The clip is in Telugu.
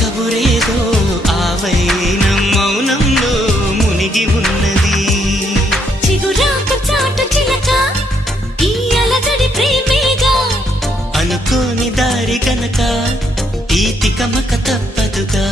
కబురేదో ఆవైనం మౌనంలో మునిగి ఉన్నది. చిగురాకు చాటు చిలక ఈ అలజడి ప్రేమేగా, అనుకోని దారి గనక ఈ తికమక తప్పదుగా.